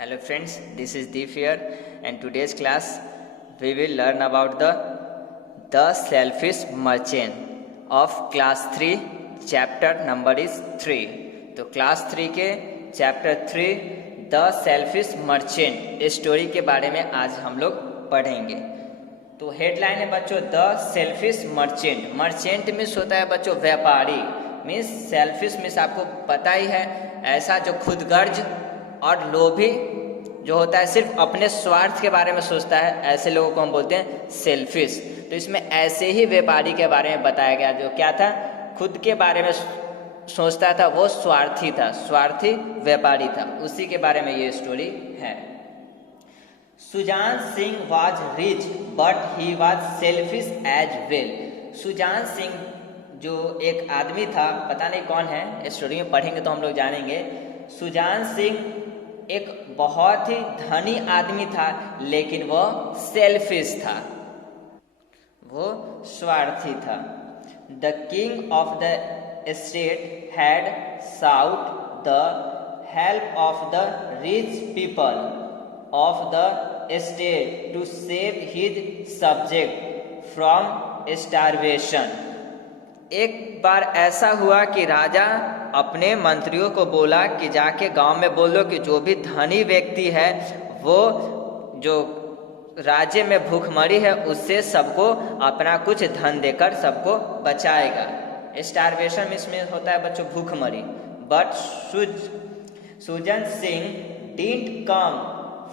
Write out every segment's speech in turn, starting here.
Hello friends, this is Deep here and today's class we will learn about the selfish merchant of class 3 chapter number is 3। तो class 3 के chapter 3 the selfish merchant story के बारे में आज हम लोग पढ़ेंगे। तो हेडलाइन है बच्चों the selfish merchant. Merchant means होता है बच्चों व्यापारी, मीन्स सेल्फिश मीन्स आपको पता ही है, ऐसा जो खुदगर्ज और लोभी जो होता है, सिर्फ अपने स्वार्थ के बारे में सोचता है, ऐसे लोगों को हम बोलते हैं सेल्फिश। तो इसमें ऐसे ही व्यापारी के बारे में बताया गया जो क्या था, खुद के बारे में सोचता था, वो स्वार्थी था, स्वार्थी व्यापारी था, उसी के बारे में ये स्टोरी है। Sujan Singh was rich but he was selfish as well. Sujan Singh जो एक आदमी था, पता नहीं कौन है, स्टोरी में पढ़ेंगे तो हम लोग जानेंगे। सुजान सिंह एक बहुत ही धनी आदमी था, लेकिन वो सेल्फिश था, वो स्वार्थी था। The king of the state had sought the help of the rich people of the state to save his subject from starvation. एक बार ऐसा हुआ कि राजा अपने मंत्रियों को बोला कि जाके गांव में बोलो कि जो भी धनी व्यक्ति है वो जो राज्य में भूखमरी है उससे सबको अपना कुछ धन देकर सबको बचाएगा। स्टारवेशन में होता है बच्चों भूखमरी। But Sujan Singh didn't come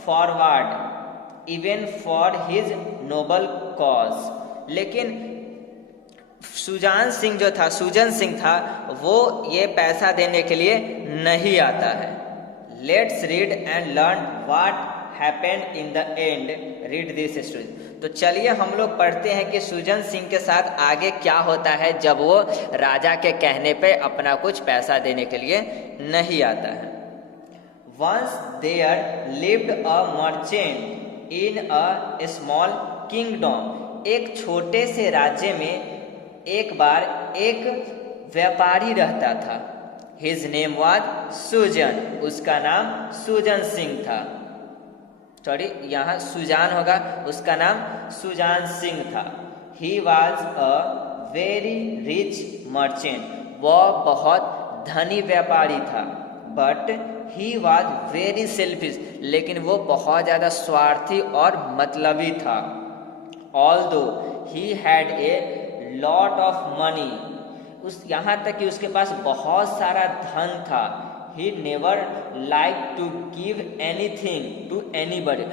forward even for his noble cause. लेकिन सुजन सिंह था, वो ये पैसा देने के लिए नहीं आता है। Let's read and learn what happened in the end. Read this story. तो चलिए हम लोग पढ़ते हैं कि सुजन सिंह के साथ आगे क्या होता है जब वो राजा के कहने पे अपना कुछ पैसा देने के लिए नहीं आता है। Once there lived a merchant in a small kingdom. एक छोटे से राज्य में एक बार एक व्यापारी रहता था। हिज नेम वाज सुजन, उसका नाम सुजन सिंह था। सॉरी, यहाँ सुजान होगा, उसका नाम सुजान सिंह था। He was a very rich merchant, वह बहुत धनी व्यापारी था। But he was very selfish, लेकिन वो बहुत ज़्यादा स्वार्थी और मतलबी था। Although he had a lot of money, उस यहाँ तक कि उसके पास बहुत सारा धन था। He never like to give anything to anybody,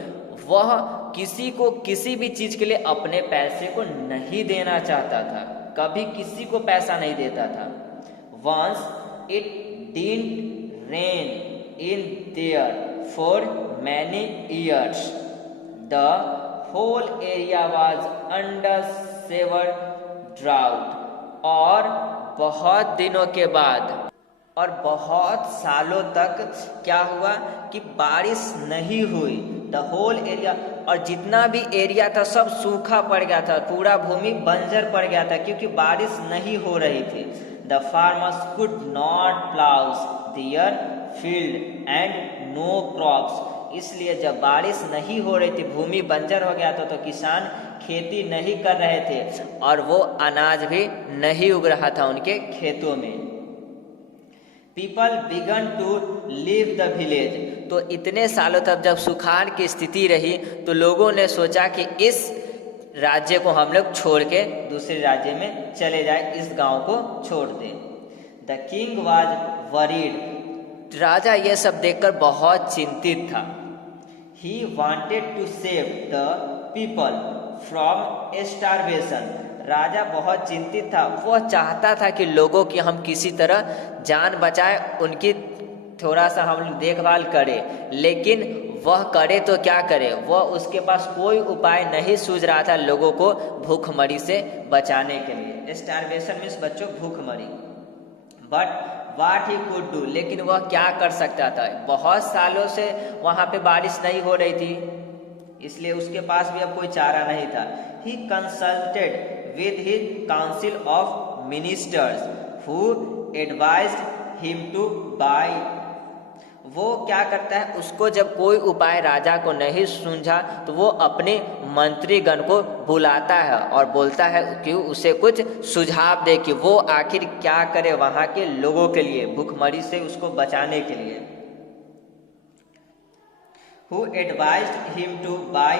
वह किसी को किसी भी चीज के लिए अपने पैसे को नहीं देना चाहता था, कभी किसी को पैसा नहीं देता था। Once it didn't rain in there for many years, the whole area was under severe drought. और बहुत दिनों के बाद और बहुत सालों तक क्या हुआ कि बारिश नहीं हुई। द होल एरिया, और जितना भी एरिया था सब सूखा पड़ गया था, पूरा भूमि बंजर पड़ गया था क्योंकि बारिश नहीं हो रही थी। The farmers could not plough their field and no crops. इसलिए जब बारिश नहीं हो रही थी, भूमि बंजर हो गया था, तो किसान खेती नहीं कर रहे थे और वो अनाज भी नहीं उग रहा था उनके खेतों में। People began to leave the village. तो इतने सालों तक जब सुखाड़ की स्थिति रही तो लोगों ने सोचा कि इस राज्य को हम लोग छोड़ के दूसरे राज्य में चले जाए, इस गांव को छोड़ दें। द किंग वाज वरीड, राजा ये सब देखकर बहुत चिंतित था। He wanted to save the people from starvation. राजा बहुत चिंतित था, वह चाहता था कि लोगों की हम किसी तरह जान बचाए, उनकी थोड़ा सा हम लोग देखभाल करें, लेकिन वह करे तो क्या करे, वह उसके पास कोई उपाय नहीं सूझ रहा था लोगों को भूखमरी से बचाने के लिए। स्टारवेशन मीन्स बच्चों भूखमरी। But what he could do, लेकिन वह क्या कर सकता था, बहुत सालों से वहाँ पे बारिश नहीं हो रही थी, इसलिए उसके पास भी अब कोई चारा नहीं था। ही consulted with his council of ministers who advised him to buy वो क्या करता है, उसको जब कोई उपाय राजा को नहीं सूझा तो वो अपने मंत्रीगण को बुलाता है और बोलता है कि उसे कुछ सुझाव दे कि वो आखिर क्या करे वहाँ के लोगों के लिए, भूखमरी से उसको बचाने के लिए। Who advised him to buy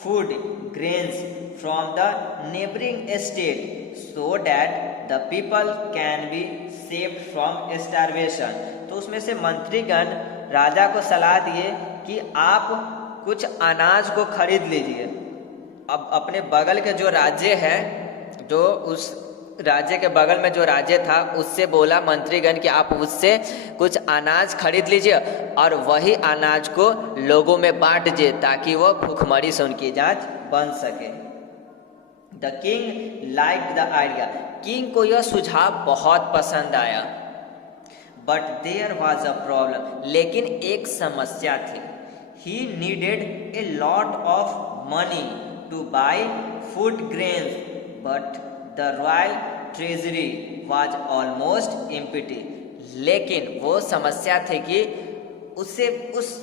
food grains from the neighboring estate so that the people can be saved from starvation। तो उसमें से मंत्रीगण राजा को सलाह दिए कि आप कुछ अनाज को खरीद लीजिए। अब अपने बगल के जो राज्य है, जो उस राज्य के बगल में जो राज्य था, उससे बोला मंत्रीगण कि आप उससे कुछ अनाज खरीद लीजिए और वही अनाज को लोगों में बांट दीजिए ताकि वो भूखमरी से उनकी जांच बन सके। The king liked the idea. किंग को यह सुझाव बहुत पसंद आया। But there was a problem. लेकिन एक समस्या थी। He needed a lot of money to buy food grains but the royal treasury was almost empty. लेकिन वो समस्या थी कि उसे उस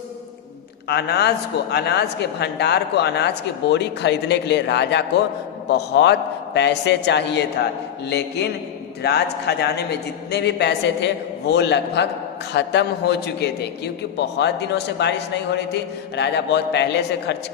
अनाज को, अनाज के भंडार को, अनाज की बोरी खरीदने के लिए राजा को बहुत पैसे चाहिए था। लेकिन राज खजाने में जितने भी पैसे थे वो लगभग ख़त्म हो चुके थे, क्योंकि बहुत दिनों से बारिश नहीं हो रही थी। राजा बहुत पहले से खर्च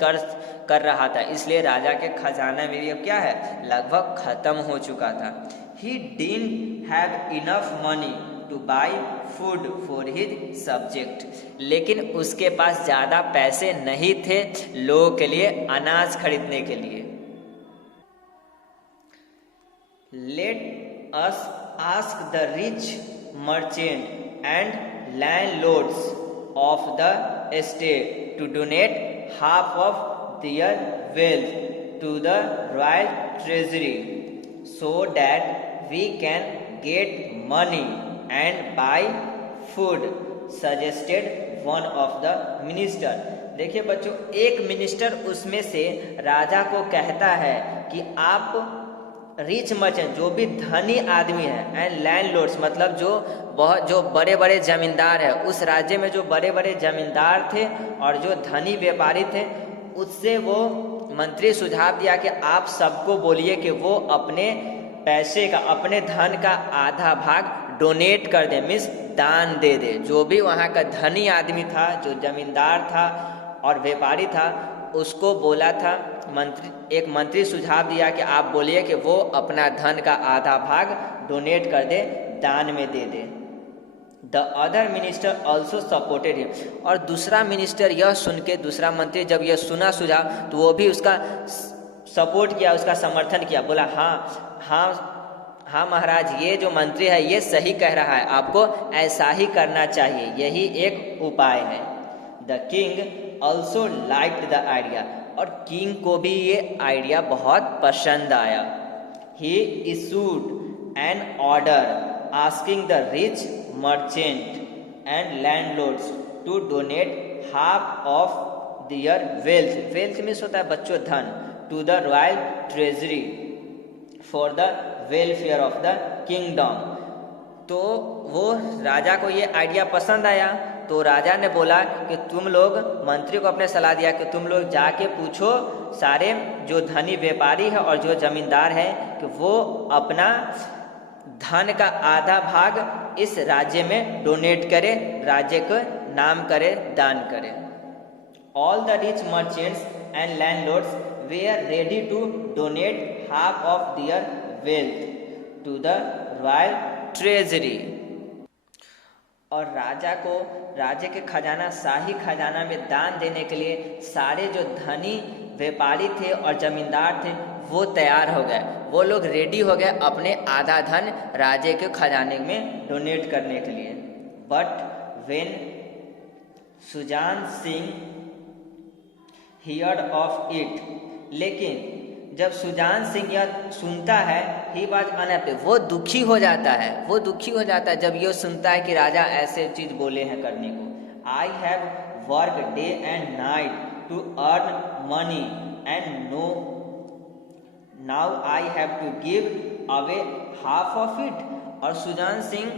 कर रहा था, इसलिए राजा के खजाने में भी अब क्या है, लगभग ख़त्म हो चुका था। He didn't have enough money to buy food for his subject. लेकिन उसके पास ज़्यादा पैसे नहीं थे लोगों के लिए अनाज खरीदने के लिए। Let us ask the rich merchant and landlords of the estate to donate half of their wealth to the royal treasury so that we can get money and buy food, suggested one of the minister। देखिए बच्चों, एक minister उसमें से राजा को कहता है कि आप रिच मर्चेंट, जो भी धनी आदमी है, एंड लैंडलॉर्ड्स मतलब जो बड़े बड़े जमींदार है, उस राज्य में जो बड़े बड़े जमींदार थे और जो धनी व्यापारी थे, उससे वो मंत्री सुझाव दिया कि आप सबको बोलिए कि वो अपने पैसे का, अपने धन का आधा भाग डोनेट कर दे, मीन्स दान दे दे। जो भी वहाँ का धनी आदमी था, जो जमींदार था और व्यापारी था, उसको बोला था एक मंत्री सुझाव दिया कि आप बोलिए कि वो अपना धन का आधा भाग डोनेट कर दे, दान में दे दे। The other minister also supported him. और दूसरा मिनिस्टर यह सुन के, दूसरा मंत्री जब यह सुना सुझाव, तो वो भी उसका सपोर्ट किया, उसका समर्थन किया। बोला हाँ महाराज, ये जो मंत्री है ये सही कह रहा है, आपको ऐसा ही करना चाहिए, यही एक उपाय है। The king also liked the idea. और किंग को भी ये आइडिया बहुत पसंद आया। He issued an order asking the rich merchant and landlords to donate half of their wealth. Wealth means होता है बच्चों धन, to the royal treasury for the welfare of the kingdom. तो वो राजा को ये आइडिया पसंद आया, तो राजा ने बोला कि तुम लोग, मंत्री को अपने सलाह दिया कि तुम लोग जाके पूछो सारे जो धनी व्यापारी है और जो जमींदार है कि वो अपना धन का आधा भाग इस राज्य में डोनेट करे, राज्य को नाम करे, दान करे। All the rich merchants and landlords were ready to donate half of their wealth to the royal treasury. और राजा को राज्य के खजाना, शाही खजाना में दान देने के लिए सारे जो धनी व्यापारी थे और जमींदार थे वो तैयार हो गए। वो लोग रेडी हो गए अपने आधा धन राज्य के खजाने में डोनेट करने के लिए। But when Sujan Singh heard of it, लेकिन जब सुजान सिंह यह सुनता है, ही वाज अनहैप्पी, वो दुखी हो जाता है जब ये सुनता है कि राजा ऐसे चीज बोले हैं करने को। I have work day and night to earn money and now I have to give away half of it. और सुजान सिंह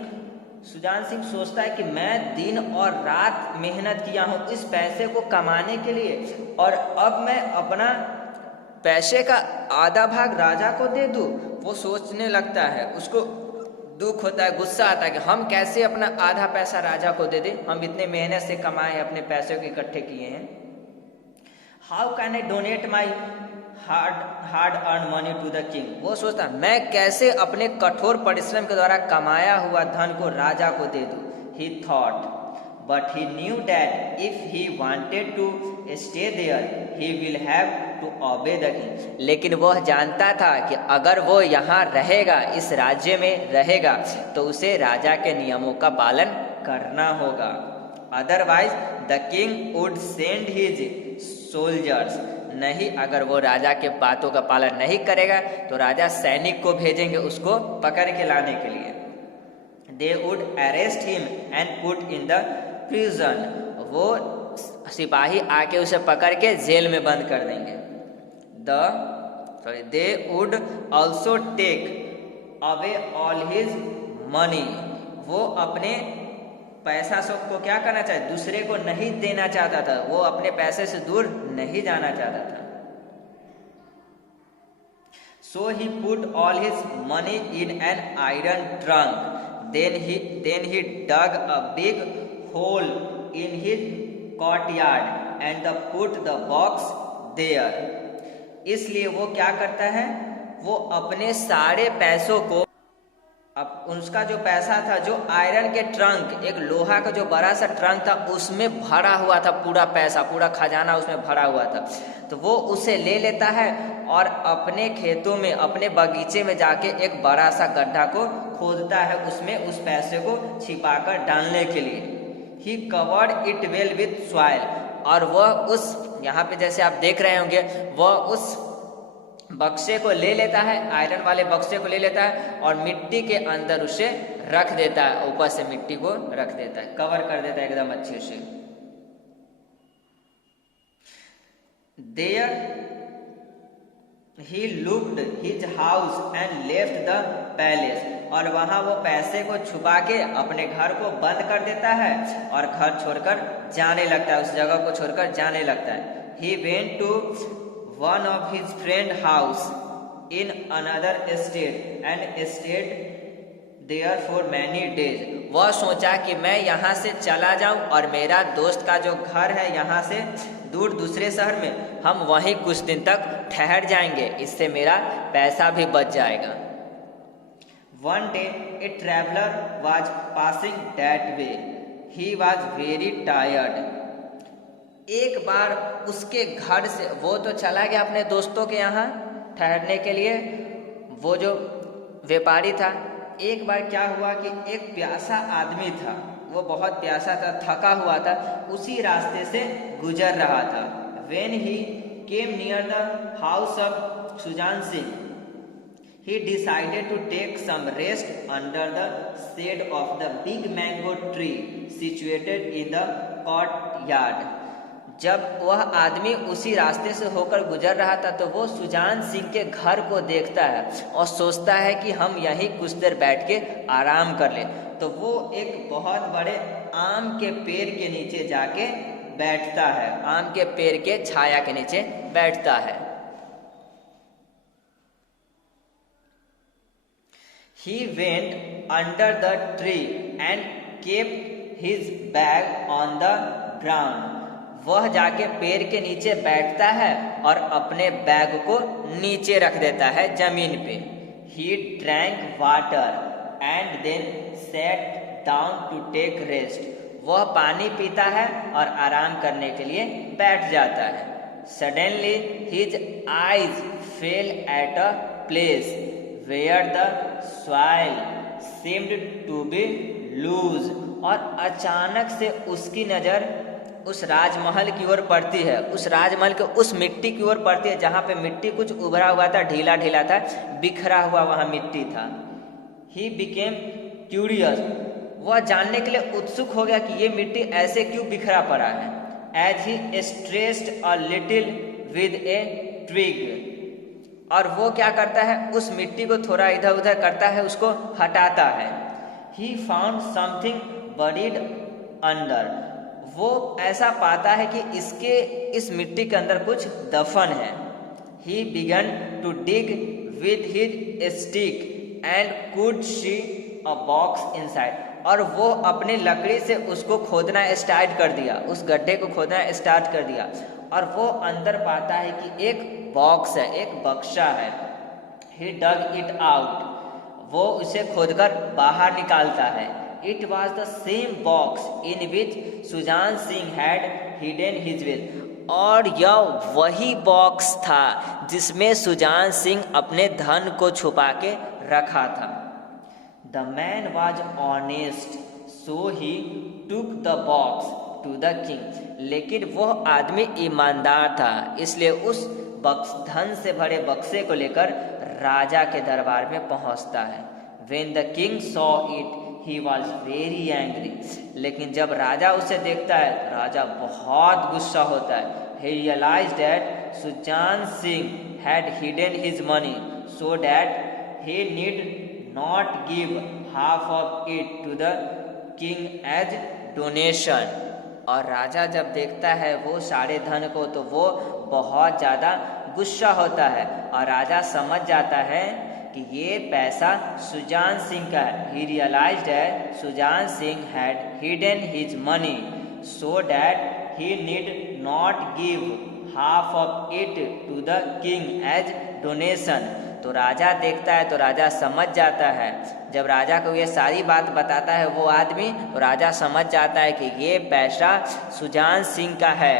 सुजान सिंह सोचता है कि मैं दिन और रात मेहनत किया हूँ इस पैसे को कमाने के लिए, और अब मैं अपना पैसे का आधा भाग राजा को दे दूँ। वो सोचने लगता है, उसको दुख होता है, गुस्सा आता है कि हम कैसे अपना आधा पैसा राजा को दे दें, हम इतने मेहनत से कमाए अपने पैसे को इकट्ठे किए हैं। How can I donate my hard earn money to the king. वो सोचता है मैं कैसे अपने कठोर परिश्रम के द्वारा कमाया हुआ धन को राजा को दे दूं। He thought, but he knew that if he wanted to stay there he will have to obey the king. लेकिन वह जानता था कि अगर वो यहाँ रहेगा, इस राज्य में रहेगा, तो उसे राजा के नियमों का पालन करना होगा। Otherwise the king would send his soldiers. नहीं, अगर वो राजा के बातों का पालन नहीं करेगा तो राजा सैनिक को भेजेंगे उसको पकड़ के लाने के लिए। They would arrest him and put in the prison. वो सिपाही आके उसे पकड़ के जेल में बंद कर देंगे। They would also take away all his money. वो अपने पैसा सबको क्या करना चाहे, दूसरे को नहीं देना चाहता था, वो अपने पैसे से दूर नहीं जाना चाहता था। So he put all his money in an iron trunk. Then he dug a big hole in his courtyard and put the box there. इसलिए वो क्या करता है, वो अपने सारे पैसों को, अब उसका जो पैसा था, जो आयरन के ट्रंक, एक लोहा का जो बड़ा सा ट्रंक था, उसमें भरा हुआ था पूरा पैसा, पूरा खजाना उसमें भरा हुआ था। तो वो उसे ले लेता है और अपने खेतों में, अपने बगीचे में जाके एक बड़ा सा गड्ढा को खोदता है, उसमें उस पैसे को छिपाकर डालने के लिए। He covered it well with soil. और वह उस, यहाँ पे जैसे आप देख रहे होंगे, वह उस बक्से को ले लेता है, आयरन वाले बक्से को ले लेता है और मिट्टी के अंदर उसे रख देता है, ऊपर से मिट्टी को रख देता है, कवर कर देता है एकदम अच्छे से। There he looked his house and left the palace। और वहां वो पैसे को छुपा के अपने घर को बंद कर देता है और घर छोड़कर जाने लगता है, उस जगह को छोड़कर जाने लगता है। He went to one of his friend house in another state and stayed there for many days। वह सोचा कि मैं यहाँ से चला जाऊं और मेरा दोस्त का जो घर है यहाँ से दूर दूसरे शहर में, हम वहीं कुछ दिन तक ठहर जाएंगे, इससे मेरा पैसा भी बच जाएगा। One day a traveler was passing that way. He was very tired। एक बार उसके घर से, वो तो चला गया अपने दोस्तों के यहाँ ठहरने के लिए, वो जो व्यापारी था। एक बार क्या हुआ कि एक प्यासा आदमी था, वो बहुत प्यासा था, थका हुआ था, उसी रास्ते से गुजर रहा था। When he came near the house of Sujan Singh, he decided to take some rest under the shade of the big mango tree situated in the courtyard। जब वह आदमी उसी रास्ते से होकर गुजर रहा था तो वो सुजान सिंह के घर को देखता है और सोचता है कि हम यहीं कुछ देर बैठ के आराम कर ले। तो वो एक बहुत बड़े आम के पेड़ के नीचे जाके बैठता है, आम के पेड़ के छाया के नीचे बैठता है। He went under the tree and kept his bag on the ground। वह जाके पेड़ के नीचे बैठता है और अपने बैग को नीचे रख देता है जमीन पे। He drank water and then sat down to take rest। वह पानी पीता है और आराम करने के लिए बैठ जाता है। Suddenly his eyes fell at a place where the soil seemed to be loose। और अचानक से उसकी नज़र उस राजमहल की ओर पड़ती है, उस राजमहल के उस मिट्टी की ओर पड़ती है जहाँ पे मिट्टी कुछ उभरा हुआ था, ढीला ढीला था, बिखरा हुआ वहाँ मिट्टी था। He became curious। वह जानने के लिए उत्सुक हो गया कि ये मिट्टी ऐसे क्यों बिखरा पड़ा है। As he stretched a little with a twig। और वो क्या करता है, उस मिट्टी को थोड़ा इधर उधर करता है, उसको हटाता है। he found something buried under. वो ऐसा पाता है कि इस मिट्टी के अंदर कुछ दफन है. He began to dig with his stick and could see a box inside. और वो अपने लकड़ी से उसको खोदना स्टार्ट कर दिया, उस गड्ढे को खोदना स्टार्ट कर दिया, और वो अंदर पाता है कि एक बॉक्स है, एक बक्सा है. He dug it out. वो उसे खोदकर बाहर निकालता है. It was the same box in which Sujan Singh had hidden his will. और यह वही बॉक्स था जिसमें सुजान सिंह अपने धन को छुपा के रखा था. The man was honest, so he took the box to the king. लेकिन वह आदमी ईमानदार था, इसलिए उस धन से भरे बक्से को लेकर राजा के दरबार में पहुंचता है. When the king saw it, he was very angry. लेकिन जब राजा उसे देखता है, राजा बहुत गुस्सा होता है. He realized that Sujan Singh had hidden his money so that he need not give half of it to the king as donation. और राजा जब देखता है वो सारे धन को, तो वो बहुत ज़्यादा गुस्सा होता है, और राजा समझ जाता है कि ये पैसा सुजान सिंह का है. He realized that Sujan Singh had hidden his money so that he need not give half of it to the king as donation. तो राजा देखता है तो राजा समझ जाता है, जब राजा को ये सारी बात बताता है वो आदमी, तो राजा समझ जाता है कि ये पैसा सुजान सिंह का है,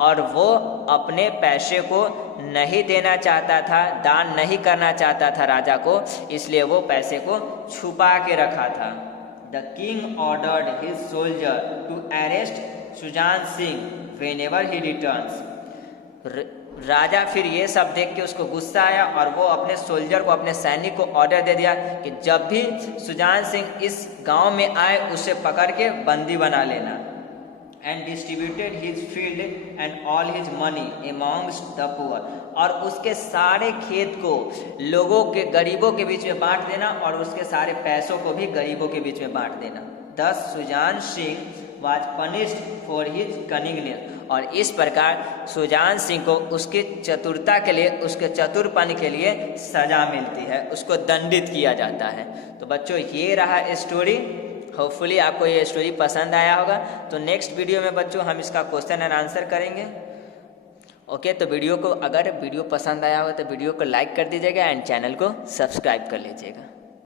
और वो अपने पैसे को नहीं देना चाहता था, दान नहीं करना चाहता था राजा को, इसलिए वो पैसे को छुपा के रखा था. The king ordered his soldier to arrest Sujan Singh whenever he returns. राजा फिर ये सब देख के उसको गुस्सा आया, और वो अपने सोल्जर को, अपने सैनिक को ऑर्डर दे दिया कि जब भी सुजान सिंह इस गांव में आए उसे पकड़ के बंदी बना लेना. And distributed his field and all his money amongst the poor. और उसके सारे खेत को लोगों के, गरीबों के बीच में बांट देना, और उसके सारे पैसों को भी गरीबों के बीच में बांट देना. Thus Sujan Singh was punished for his cunningness. और इस प्रकार सुजान सिंह को उसकी चतुरता के लिए, उसके चतुरपन के लिए सजा मिलती है, उसको दंडित किया जाता है. तो बच्चों ये रहा स्टोरी. होपफुली आपको ये स्टोरी पसंद आया होगा. तो नेक्स्ट वीडियो में बच्चों हम इसका क्वेश्चन एंड आंसर करेंगे. ओके, तो वीडियो को, अगर वीडियो पसंद आया होगा तो वीडियो को लाइक कर दीजिएगा एंड चैनल को सब्सक्राइब कर लीजिएगा.